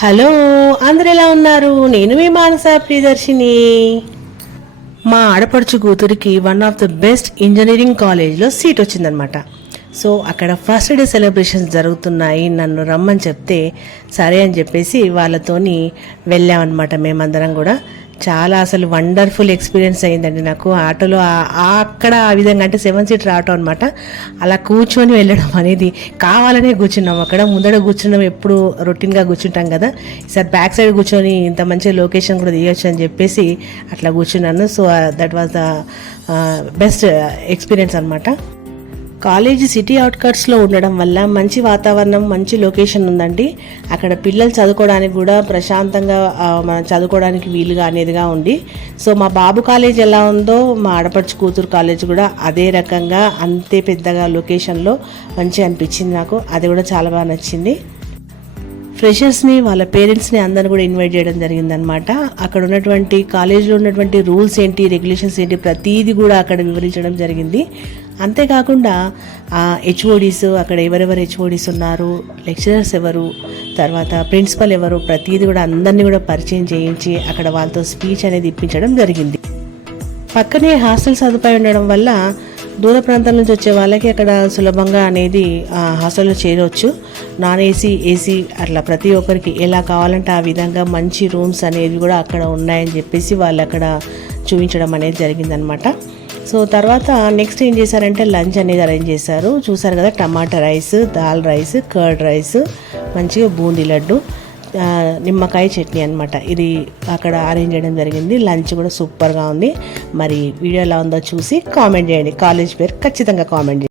Hello అందరు ఎలా ఉన్నారు? నేను మీ మానస ప్రియదర్శిని. మా ఆడపడుచు కూతురికి one of the best engineering కాలేజ్లో సీట్ వచ్చిందనమాట సో అక్కడ ఫస్ట్ డే సెలబ్రేషన్స్ జరుగుతున్నాయి. నన్ను రమ్మని చెప్తే సరే అని చెప్పేసి వాళ్ళతోని వెళ్ళామన్నమాట మేమందరం కూడా. చాలా అసలు వండర్ఫుల్ ఎక్స్పీరియన్స్ అయిందండి నాకు. ఆటోలో అక్కడ ఆ విధంగా అంటే సెవెన్ సీటర్ ఆటో అనమాట అలా కూర్చొని వెళ్ళడం అనేది కావాలనే కూర్చున్నాం. అక్కడ ముందర కూర్చున్నాం. ఎప్పుడు రొటీన్గా కూర్చుంటాం కదా. ఈసారి బ్యాక్ సైడ్ కూర్చొని ఇంత మంచి లొకేషన్ కూడా తీయొచ్చు అని చెప్పేసి అట్లా కూర్చున్నాను. So that was the best experience అనమాట కాలేజీ సిటీ అవుట్కట్స్లో ఉండడం వల్ల మంచి వాతావరణం మంచి లొకేషన్ ఉందండి. అక్కడ పిల్లలు చదువుకోవడానికి కూడా ప్రశాంతంగా మనం చదువుకోవడానికి వీలుగా అనేదిగా ఉంది. సో మా బాబు కాలేజ్ ఎలా ఉందో మా ఆడపడుచు కూతురు కాలేజ్ కూడా అదే రకంగా అంతే పెద్దగా లొకేషన్లో మంచిగా అనిపించింది నాకు. అది కూడా చాలా బాగా నచ్చింది. ఫ్రెషర్స్ని వాళ్ళ పేరెంట్స్ని అందరిని కూడా ఇన్వైట్ చేయడం జరిగిందనమాట అక్కడ ఉన్నటువంటి కాలేజ్లో ఉన్నటువంటి రూల్స్ ఏంటి రెగ్యులేషన్స్ ఏంటి ప్రతీది కూడా అక్కడ వివరించడం జరిగింది. అంతేకాకుండా హెచ్ఓడీస్ అక్కడ ఎవరెవరు హెచ్ఓడీస్ ఉన్నారు లెక్చరర్స్ ఎవరు తర్వాత ప్రిన్సిపల్ ఎవరు ప్రతీది కూడా అందరినీ కూడా పరిచయం చేయించి అక్కడ వాళ్ళతో స్పీచ్ అనేది ఇప్పించడం జరిగింది. పక్కనే హాస్టల్ సదుపాయం ఉండడం వల్ల దూర ప్రాంతాల నుంచి వచ్చే వాళ్ళకి అక్కడ సులభంగా అనేది హాస్టల్లో చేరవచ్చు నాన్ ఏసీ ఏసీ అట్లా ప్రతి ఒక్కరికి ఎలా కావాలంటే ఆ విధంగా మంచి రూమ్స్ అనేవి కూడా అక్కడ ఉన్నాయని చెప్పేసి వాళ్ళు అక్కడ చూపించడం అనేది జరిగిందనమాట సో తర్వాత నెక్స్ట్ ఏం చేశారంటే లంచ్ అనేది అరేంజ్ చేశారు. చూసారు కదా tomato rice dal rice curd rice మంచిగా బూందీ లడ్డు. నిమ్మకాయ చట్నీ అనమాట ఇది అక్కడ అరేంజ్ చేయడం జరిగింది. లంచ్ కూడా సూపర్గా ఉంది. మరి వీడియో ఎలా ఉందో చూసి కామెంట్ చేయండి. కాలేజ్ పేరు ఖచ్చితంగా కామెంట్ చేయండి.